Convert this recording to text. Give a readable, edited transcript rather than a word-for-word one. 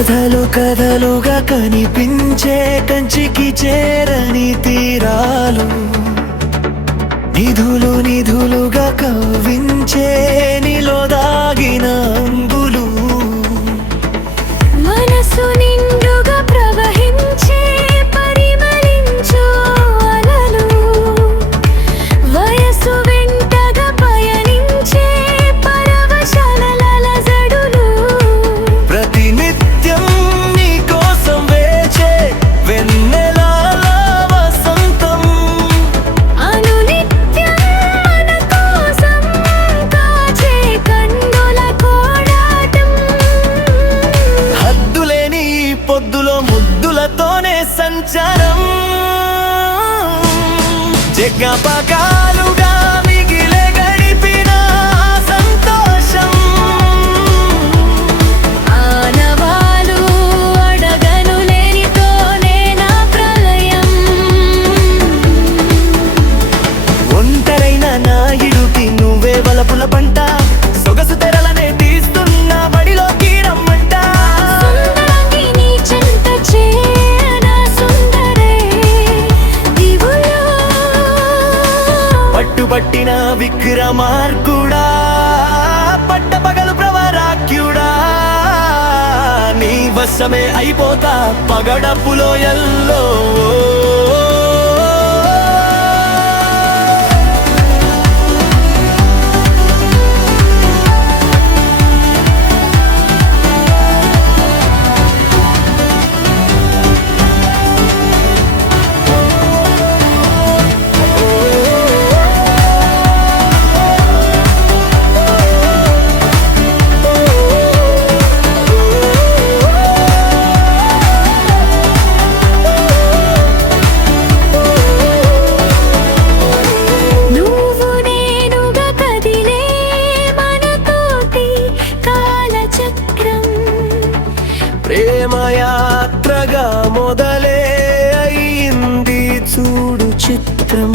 కథలు కథలుగా కనిపించే కంచికి చేరని తీరాలు, నిధులు నిధులుగా కవ్వించే నీలో దాగిన అంగులు, మనసు నిండుగా ప్రవహించే పరిమళించు అలలు, వయసు వెంటగా పయనించే పరవశాల జడులు, ప్రతినిత్యం నీ కోసం వేచే వెన్నెలాల వసంతం, అనునిత్యం మన కోసం కాచే కన్నుల కోడాటం, హద్దులేని ఈ పొద్దులో ముద్దులతోనే సంచారం, జగపగాలుగా మిగిలే గడిపిన సంతోషం, ఆనవాలు అడగను లేనితోనే నా ప్రళయం, ఒంటరైన నా ఇడుకి నువ్వే వలపుల పంట, సొగసు తెరలనే తీస్తున్న బడిలోకి రమ్మంట, సుందరాంగి నీ చెంత చేరన సుందరే దివులో, పట్టుబట్టిన విక్రమార్కుడా, పట్టపగలు ప్రవరాక్యుడా, నీ వశమే అయిపోతా పగడపులో ఎల్లో. నువ్వు నేనుగా కదిలే మనతోటి కాలచక్రం, ప్రేమయాత్రగా మొదలే అయింది చూడు చిత్రం.